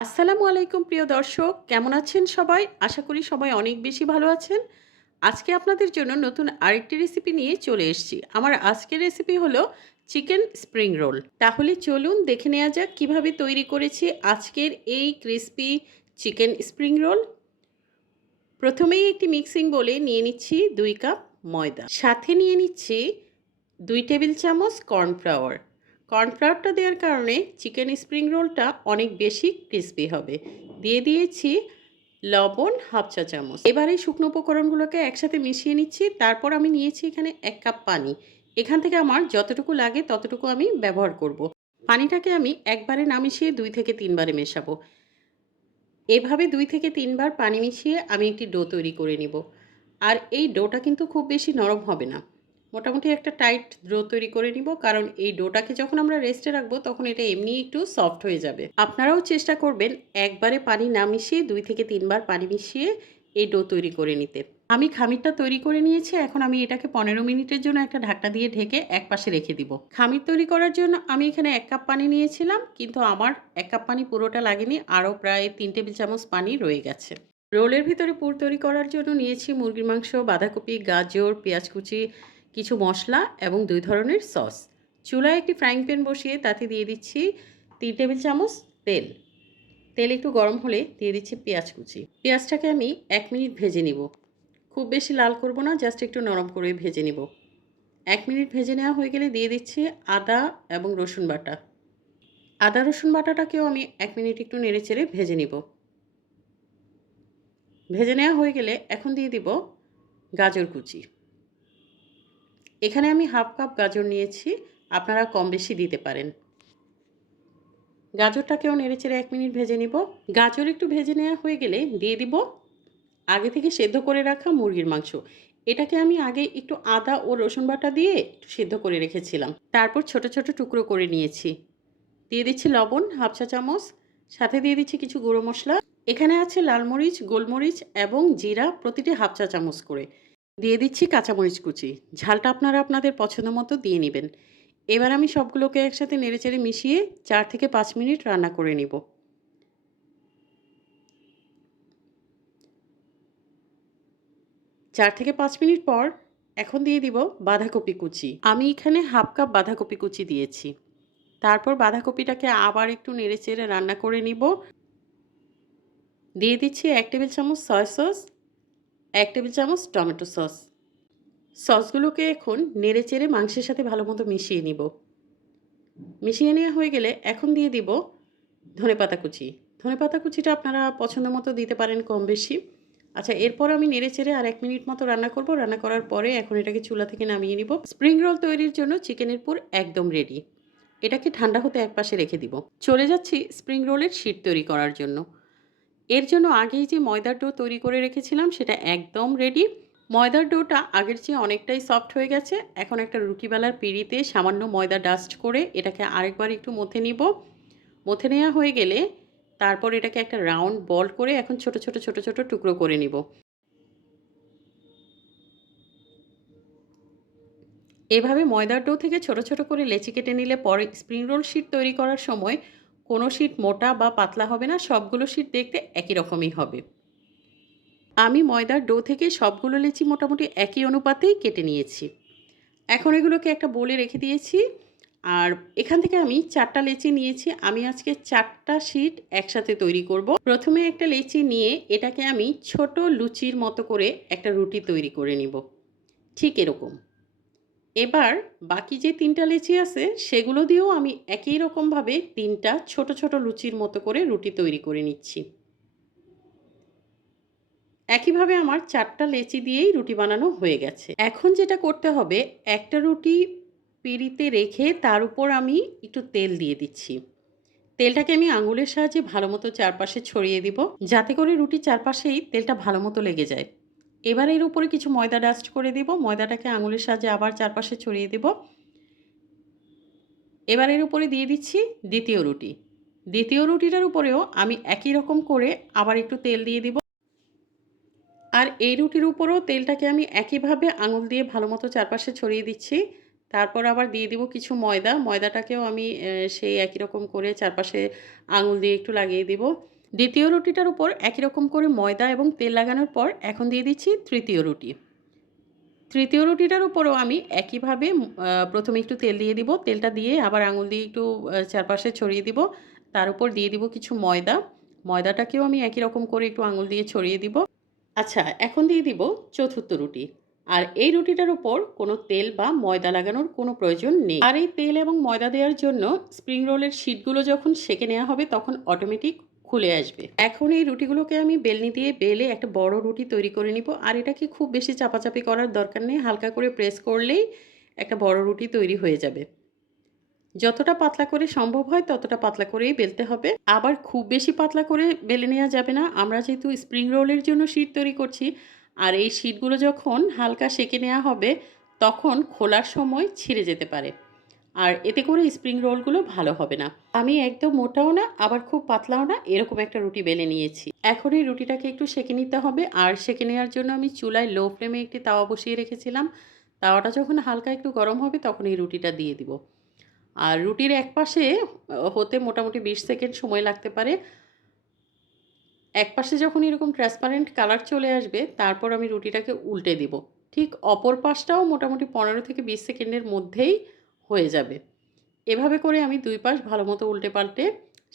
আসসালামু আলাইকুম প্রিয় দর্শক, কেমন আছেন সবাই? আশা করি সবাই অনেক বেশি ভালো আছেন। আজকে আপনাদের জন্য নতুন আরেকটি রেসিপি নিয়ে চলে এসেছি। আমার আজকের রেসিপি হলো চিকেন স্প্রিং রোল। তাহলে চলুন দেখে নেওয়া যাক কিভাবে তৈরি করেছি আজকের এই ক্রিসপি চিকেন স্প্রিং রোল। প্রথমেই একটি মিক্সিং বোলে নিয়ে নিচ্ছি 2 কাপ ময়দা। সাথে নিয়ে নিচ্ছি 2 টেবিল চামচ কর্নফ্লাওয়ার। কর্নফ্লাওয়ারটা দেওয়ার কারণে চিকেন স্প্রিং রোলটা অনেক বেশি ক্রিসপি হবে। দিয়ে দিয়েছি লবণ হাফ চা চামচ। এবার এই শুকনো উপকরণগুলোকে একসাথে মিশিয়ে নিচ্ছি। তারপর আমি নিয়েছি এখানে 1 কাপ পানি। এখান থেকে আমার যতটুকু লাগে ততটুকু আমি ব্যবহার করব। পানিটাকে আমি একবারে না মিশিয়ে 2 থেকে 3 বারে মেশাবো। এভাবে 2 থেকে 3 বার পানি মিশিয়ে আমি একটি ডো তৈরি করে নিব। আর এই ডোটা কিন্তু খুব বেশি নরম হবে না। মোটামুটি একটা টাইট ডো তৈরি করে নিব, কারণ এই ডোটাকে যখন আমরা রেস্টে রাখবো তখন এটা এমনিই একটু সফট হয়ে যাবে। আপনারাও চেষ্টা করবেন একবারে পানি না মিশিয়ে 2 থেকে 3 বার পানি মিশিয়ে এই ডো তৈরি করে নিতে। আমি খামিরটা তৈরি করে নিয়েছি। এখন আমি এটাকে 15 মিনিটের জন্য একটা ঢাকনা দিয়ে ঢেকে একপাশে রেখে দিব। খামির তৈরি করার জন্য আমি এখানে 1 কাপ পানি নিয়েছিলাম, কিন্তু আমার 1 কাপ পানি পুরোটা লাগেনি, আরও প্রায় 3 টেবিল চামচ পানি রয়ে গেছে। রোলের ভিতরে পুর তৈরি করার জন্য নিয়েছি মুরগির মাংস, বাঁধাকপি, গাজর, পেঁয়াজ কুচি, কিছু মশলা এবং 2 ধরনের সস। চুলায় একটি ফ্রাইং প্যান বসিয়ে তাতে দিয়ে দিচ্ছি 3 টেবিল চামচ তেল। তেল একটু গরম হলে দিয়ে দিচ্ছি পেঁয়াজ কুচি। পেঁয়াজটাকে আমি 1 মিনিট ভেজে নিব। খুব বেশি লাল করব না, জাস্ট একটু নরম করে ভেজে নিব। 1 মিনিট ভেজে নেওয়া হয়ে গেলে দিয়ে দিচ্ছি আদা এবং রসুন বাটা। আদা রসুন বাটাটাকেও আমি 1 মিনিট একটু নেড়েচেড়ে ভেজে নিব। ভেজে নেওয়া হয়ে গেলে এখন দিয়ে দিব গাজর কুচি। এখানে আমি হাফ কাপ গাজর নিয়েছি, আপনারা কম বেশি দিতে পারেন। গাজরটাকেও নেড়েচেড়ে 1 মিনিট ভেজে নিব। গাজর একটু ভেজে নেওয়া হয়ে গেলে দিয়ে দিব আগে থেকে সেদ্ধ করে রাখা মুরগির মাংস। এটাকে আমি আগে একটু আদা ও রসুন বাটা দিয়ে একটু সেদ্ধ করে রেখেছিলাম। তারপর ছোট ছোট টুকরো করে নিয়েছি। দিয়ে দিচ্ছি লবণ হাফ চা চামচ, সাথে দিয়ে দিচ্ছি কিছু গুঁড়ো মশলা। এখানে আছে লাল মরিচ, গোলমরিচ এবং জিরা প্রতিটি হাফ চা চামচ করে। দিয়ে দিচ্ছি কাঁচামরিচ কুচি। ঝালটা আপনারা আপনাদের পছন্দ মতো দিয়ে নেবেন। এবার আমি সবগুলোকে একসাথে নেড়েচেড়ে মিশিয়ে 4 থেকে 5 মিনিট রান্না করে নিব। 4 থেকে 5 মিনিট পর এখন দিয়ে দিব বাঁধাকপি কুচি। আমি এখানে হাফ কাপ বাঁধাকপি কুচি দিয়েছি। তারপর বাঁধাকপিটাকে আবার একটু নেড়েচেড়ে রান্না করে নিব। দিয়ে দিচ্ছি 1 টেবিল চামচ সয়া সস, 1 টেবিল চামচ টমেটো সস। সসগুলোকে এখন নেড়েচেড়ে মাংসের সাথে ভালোমতো মিশিয়ে নিব। মিশিয়ে নেওয়া হয়ে গেলে এখন দিয়ে দিব ধনেপাতা কুচি। ধনেপাতা কুচিটা আপনারা পছন্দ মতো দিতে পারেন কম বেশি। আচ্ছা, এরপর আমি নেড়েচেড়ে আর 1 মিনিট মতো রান্না করব। রান্না করার পরে এখন এটাকে চুলা থেকে নামিয়ে নিব। স্প্রিং রোল তৈরির জন্য চিকেনের পুর একদম রেডি। এটাকে ঠান্ডা হতে একপাশে রেখে দিব। চলে যাচ্ছি স্প্রিং রোলের শীট তৈরি করার জন্য। এর জন্য আগেই যে ময়দার ডো তৈরি করে রেখেছিলাম সেটা একদম রেডি। ময়দার ডোটা আগের চেয়ে অনেকটাই সফট হয়ে গেছে। এখন একটা রুটি বেলার পিঁড়িতে সামান্য ময়দা ডাস্ট করে এটাকে আরেকবার একটু মথে নিব। মথে নেওয়া হয়ে গেলে তারপর এটাকে একটা রাউন্ড বল করে এখন ছোট ছোট ছোট ছোট টুকরো করে নিব। এভাবে ময়দার ডো থেকে ছোট ছোট করে লেচি কেটে নিলে পরে স্প্রিং রোল শীট তৈরি করার সময় কোনো শীট মোটা বা পাতলা হবে না, সবগুলো শীট দেখতে একই রকমই হবে। আমি ময়দার ডো থেকে সবগুলো লেচি মোটামুটি একই অনুপাতেই কেটে নিয়েছি। এখন এগুলোকে একটা বোলে রেখে দিয়েছি। আর এখান থেকে আমি 4টা লেচি নিয়েছি। আমি আজকে 4টা শীট একসাথে তৈরি করব। প্রথমে একটা লেচি নিয়ে এটাকে আমি ছোট লুচির মতো করে একটা রুটি তৈরি করে নিব, ঠিক এরকম। এবার বাকি যে 3টা লেচি আছে সেগুলো দিয়েও আমি একই রকমভাবে 3টা ছোট ছোট লুচির মতো করে রুটি তৈরি করে নিচ্ছি। একইভাবে আমার 4টা লেচি দিয়েই রুটি বানানো হয়ে গেছে। এখন যেটা করতে হবে, একটা রুটি পিঁড়িতে রেখে তার উপর আমি একটু তেল দিয়ে দিচ্ছি। তেলটাকে আমি আঙুলের সাহায্যে ভালো মতো চারপাশে ছড়িয়ে দিব, যাতে করে রুটির চারপাশেই তেলটা ভালো মতো লেগে যায়। এবার এর উপরে কিছু ময়দা ডাস্ট করে দিব। ময়দাটাকে আঙুলের সাহায্যে আবার চারপাশে ছড়িয়ে দিব। এবার এর উপরে দিয়ে দিচ্ছি দ্বিতীয় রুটি। দ্বিতীয় রুটিটার উপরেও আমি একই রকম করে আবার একটু তেল দিয়ে দিব। আর এই রুটির উপরেও তেলটাকে আমি একইভাবে আঙুল দিয়ে ভালো মতো চারপাশে ছড়িয়ে দিচ্ছি। তারপর আবার দিয়ে দিব কিছু ময়দা। ময়দাটাকেও আমি সেই একই রকম করে চারপাশে আঙুল দিয়ে একটু লাগিয়ে দিব। দ্বিতীয় রুটিটার উপর একই রকম করে ময়দা এবং তেল লাগানোর পর এখন দিয়ে দিচ্ছি তৃতীয় রুটি। তৃতীয় রুটিটার উপরেও আমি একইভাবে প্রথমে একটু তেল দিয়ে দিব। তেলটা দিয়ে আবার আঙুল দিয়ে একটু চারপাশে ছড়িয়ে দিব। তার উপর দিয়ে দিব কিছু ময়দা। ময়দাটাকেও আমি একই রকম করে একটু আঙুল দিয়ে ছড়িয়ে দিব। আচ্ছা, এখন দিয়ে দিব চতুর্থ রুটি। আর এই রুটিটার উপর কোনো তেল বা ময়দা লাগানোর কোনো প্রয়োজন নেই। আর এই তেল এবং ময়দা দেওয়ার জন্য স্প্রিং রোলের শিটগুলো যখন সেঁকে নেওয়া হবে তখন অটোমেটিক খুলে আসবে। এখন এই রুটিগুলোকে আমি বেলনি দিয়ে বেলে একটা বড় রুটি তৈরি করে নিব। আর এটাকে খুব বেশি চাপাচাপি করার দরকার নেই। হালকা করে প্রেস করলেই একটা বড় রুটি তৈরি হয়ে যাবে। যতটা পাতলা করে সম্ভব হয় ততটা পাতলা করেই বেলতে হবে। আবার খুব বেশি পাতলা করে বেলে নেওয়া যাবে না। আমরা যেহেতু স্প্রিং রোলের জন্য শিট তৈরি করছি, আর এই শিটগুলো যখন হালকা সেঁকে নেওয়া হবে তখন খোলার সময় ছিঁড়ে যেতে পারে। আর এতে করে স্প্রিং রোলগুলো ভালো হবে না। আমি একদম মোটাও না আবার খুব পাতলাও না, এরকম একটা রুটি বেলে নিয়েছি। এখন এই রুটিটাকে একটু সেঁকে নিতে হবে। আর সেঁকে নেওয়ার জন্য আমি চুলায় লো ফ্লেমে একটি তাওয়া বসিয়ে রেখেছিলাম। তাওয়াটা যখন হালকা একটু গরম হবে তখন এই রুটিটা দিয়ে দিব। আর রুটির এক পাশে হতে মোটামুটি 20 সেকেন্ড সময় লাগতে পারে। এক পাশে যখন এরকম ট্রান্সপারেন্ট কালার চলে আসবে তারপর আমি রুটিটাকে উল্টে দিব। ঠিক অপর পাশটাও মোটামুটি 15 থেকে 20 সেকেন্ডের মধ্যেই হয়ে যাবে। এভাবে করে আমি 2 পাশ ভালোমতো উল্টে পাল্টে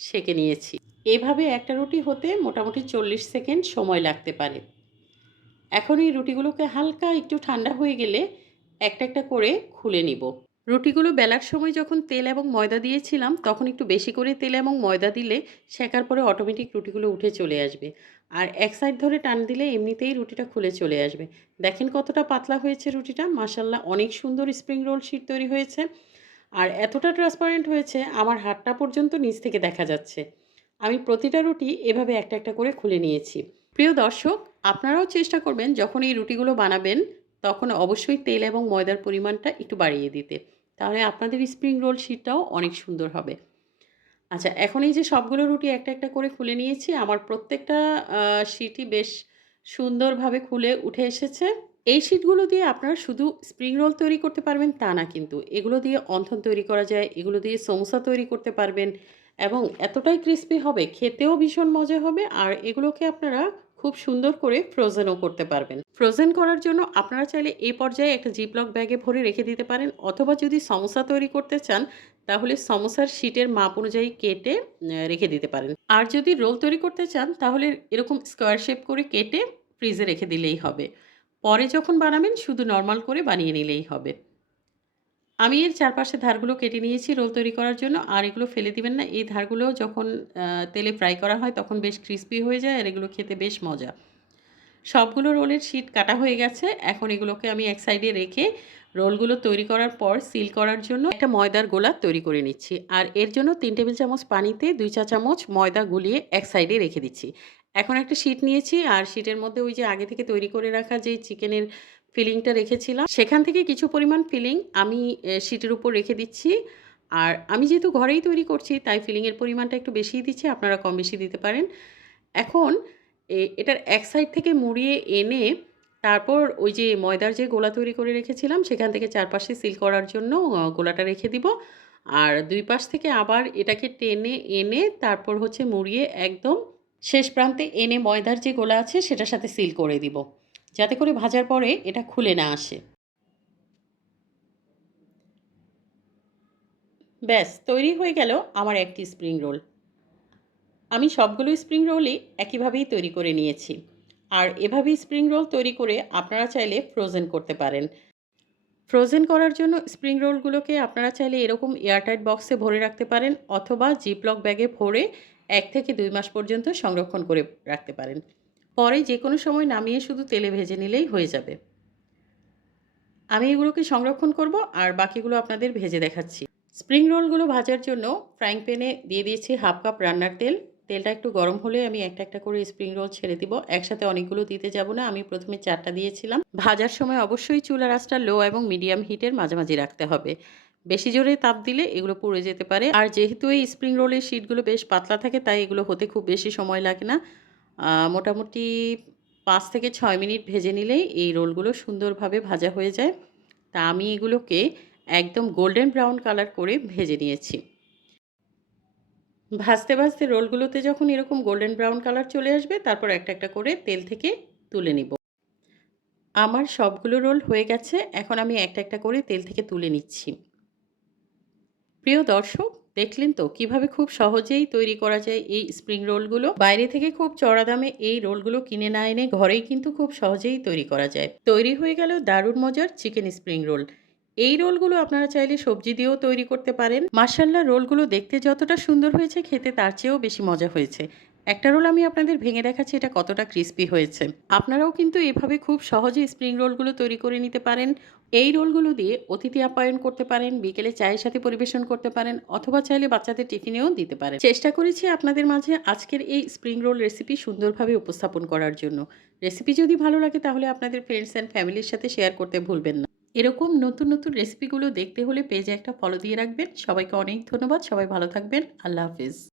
সেঁকে নিয়েছি। এভাবে একটা রুটি হতে মোটামুটি 40 সেকেন্ড সময় লাগতে পারে। এখন এই রুটিগুলোকে হালকা একটু ঠান্ডা হয়ে গেলে একটা একটা করে খুলে নিব। রুটিগুলো বেলার সময় যখন তেল এবং ময়দা দিয়েছিলাম তখন একটু বেশি করে তেল এবং ময়দা দিলে সেকার পরে অটোমেটিক রুটিগুলো উঠে চলে আসবে। আর এক সাইড ধরে টান দিলে এমনিতেই রুটিটা খুলে চলে আসবে। দেখেন কতটা পাতলা হয়েছে রুটিটা, মাশাআল্লাহ অনেক সুন্দর স্প্রিং রোল শিট তৈরি হয়েছে। আর এতটা ট্রান্সপারেন্ট হয়েছে আমার হাতটা পর্যন্ত নিচ থেকে দেখা যাচ্ছে। আমি প্রতিটা রুটি এভাবে একটা একটা করে খুলে নিয়েছি। প্রিয় দর্শক, আপনারাও চেষ্টা করবেন যখন এই রুটিগুলো বানাবেন তখন অবশ্যই তেল এবং ময়দার পরিমাণটা একটু বাড়িয়ে দিতে। তাহলে আপনাদের স্প্রিং রোল শিটটাও অনেক সুন্দর হবে। আচ্ছা, এখন এই যে সবগুলো রুটি একটা একটা করে খুলে নিয়েছি। আমার প্রত্যেকটা শিটই বেশ সুন্দরভাবে খুলে উঠে এসেছে। এই শিটগুলো দিয়ে আপনারা শুধু স্প্রিং রোল তৈরি করতে পারবেন তা না কিন্তু। এগুলো দিয়ে অন্থন তৈরি করা যায়, এগুলো দিয়ে সমোসা তৈরি করতে পারবেন এবং এতটাই ক্রিস্পি হবে, খেতেও ভীষণ মজা হবে। আর এগুলোকে আপনারা খুব সুন্দর করে ফ্রোজেনও করতে পারবেন। ফ্রোজেন করার জন্য আপনারা চাইলে এই পর্যায়ে একটা জিপলক ব্যাগে ভরে রেখে দিতে পারেন, অথবা যদি সমোসা তৈরি করতে চান তাহলে সমোসার শিটের মাপ অনুযায়ী কেটে রেখে দিতে পারেন। আর যদি রোল তৈরি করতে চান তাহলে এরকম স্কোয়ার শেপ করে কেটে ফ্রিজে রেখে দিলেই হবে। পরে যখন বানাবেন শুধু নরমাল করে বানিয়ে নিলেই হবে। আমি এর চারপাশের ধারগুলো কেটে নিয়েছি রোল তৈরি করার জন্য। আর এগুলো ফেলে দিবেন না। এই ধারগুলো যখন তেলে ফ্রাই করা হয় তখন বেশ ক্রিস্পি হয়ে যায় আর এগুলো খেতে বেশ মজা। সবগুলো রোলের শিট কাটা হয়ে গেছে। এখন এগুলোকে আমি এক সাইডে রেখে রোলগুলো তৈরি করার পর সিল করার জন্য একটা ময়দার গোলা তৈরি করে নিচ্ছি। আর এর জন্য 3 টেবিল চামচ পানিতে 2 চা চামচ ময়দা গুলিয়ে এক সাইডে রেখে দিচ্ছি। এখন একটা শিট নিয়েছি আর শিটের মধ্যে ওই যে আগে থেকে তৈরি করে রাখা যেই চিকেনের ফিলিংটা রেখেছিলাম সেখান থেকে কিছু পরিমাণ ফিলিং আমি শিটের উপর রেখে দিচ্ছি। আর আমি যেহেতু ঘরেই তৈরি করছি তাই ফিলিংয়ের পরিমাণটা একটু বেশিই দিচ্ছি, আপনারা কম বেশি দিতে পারেন। এখন এটার এক সাইড থেকে মুড়িয়ে এনে তারপর ওই যে ময়দার যে গোলা তৈরি করে রেখেছিলাম সেখান থেকে চারপাশে সিল করার জন্য গোলাটা রেখে দিব। আর 2 পাশ থেকে আবার এটাকে টেনে এনে তারপর হচ্ছে মুড়িয়ে একদম শেষ প্রান্তে এনে ময়দার যে গোলা আছে সেটার সাথে সিল করে দিব, যাতে করে ভাজার পরে এটা খুলে না আসে। ব্যাস তৈরি হয়ে গেল আমার একটি স্প্রিং রোল। আমি সবগুলো স্প্রিং রোলই একইভাবেই তৈরি করে নিয়েছি। আর এভাবেই স্প্রিং রোল তৈরি করে আপনারা চাইলে ফ্রোজেন করতে পারেন। ফ্রোজেন করার জন্য স্প্রিং রোলগুলোকে আপনারা চাইলে এরকম এয়ারটাইট বক্সে ভরে রাখতে পারেন, অথবা জিপলক ব্যাগে ভরে 1 থেকে 2 মাস পর্যন্ত সংরক্ষণ করে রাখতে পারেন। পরে যে কোনো সময় নামিয়ে শুধু তেলে ভেজে নিলেই হয়ে যাবে। আমি এগুলোকে সংরক্ষণ করব আর বাকিগুলো আপনাদের ভেজে দেখাচ্ছি। স্প্রিং রোলগুলো ভাজার জন্য ফ্রাইং প্যানে দিয়ে দিয়েছি 1/2 কাপ রান্নার তেল। তেলটা একটু গরম হলে আমি একটা একটা করে স্প্রিং রোল ছেড়ে দিব। একসাথে অনেকগুলো দিতে যাব না, আমি প্রথমে 4টা দিয়েছিলাম। ভাজার সময় অবশ্যই চুলার আঁচটা লো এবং মিডিয়াম হিটের মাঝামাঝি রাখতে হবে। বেশি জোরে তাপ দিলে এগুলো পুড়ে যেতে পারে। আর যেহেতু এই স্প্রিং রোলের শিটগুলো বেশ পাতলা থাকে তাই এগুলো হতে খুব বেশি সময় লাগে না। মোটামুটি 5 থেকে 6 মিনিট ভেজে নিলেই এই রোলগুলো সুন্দরভাবে ভাজা হয়ে যায়। তা আমি এগুলোকে একদম গোল্ডেন ব্রাউন কালার করে ভেজে নিয়েছি। ভাজতে, ভাজতে রোলগুলোতে যখন এরকম গোল্ডেন ব্রাউন কালার চলে আসবে, তারপর একটা, একটা করে তেল থেকে তুলে নিব। আমার সবগুলো রোল হয়ে গেছে। এখন আমি একটা, একটা করে তেল থেকে তুলে নিচ্ছি। প্রিয় দর্শক, দেখলেন তো কিভাবে খুব সহজেই তৈরি করা যায় এই স্প্রিং রোলগুলো। বাইরে থেকে খুব চড়া দামে এই রোলগুলো কিনে না এনে ঘরেই কিন্তু খুব সহজেই তৈরি করা যায়। তৈরি হয়ে গেল দারুণ মজার চিকেন স্প্রিং রোল। এই রোলগুলো আপনারা চাইলে সবজি দিয়েও তৈরি করতে পারেন। মাশাআল্লাহ, রোলগুলো দেখতে যতটা সুন্দর হয়েছে, খেতে তার চেয়েও বেশি মজা হয়েছে। একটা রোল আমি আপনাদের ভেঙে দেখাচ্ছি এটা কতটা ক্রিস্পি হয়েছে। আপনারাও কিন্তু এভাবে খুব সহজে স্প্রিং রোলগুলো তৈরি করে নিতে পারেন। এই রোলগুলো দিয়ে অতিথি আপ্যায়ন করতে পারেন, বিকেলে চায়ের সাথে পরিবেশন করতে পারেন, অথবা চাইলে বাচ্চাদের টিফিনেও দিতে পারেন। চেষ্টা করেছি আপনাদের মাঝে আজকের এই স্প্রিং রোল রেসিপি সুন্দরভাবে উপস্থাপন করার জন্য। রেসিপি যদি ভালো লাগে তাহলে আপনাদের ফ্রেন্ডস অ্যান্ড ফ্যামিলির সাথে শেয়ার করতে ভুলবেন না। এরকম নতুন নতুন রেসিপিগুলো দেখতে হলে পেজে একটা ফলো দিয়ে রাখবেন। সবাইকে অনেক ধন্যবাদ। সবাই ভালো থাকবেন। আল্লাহ হাফিজ।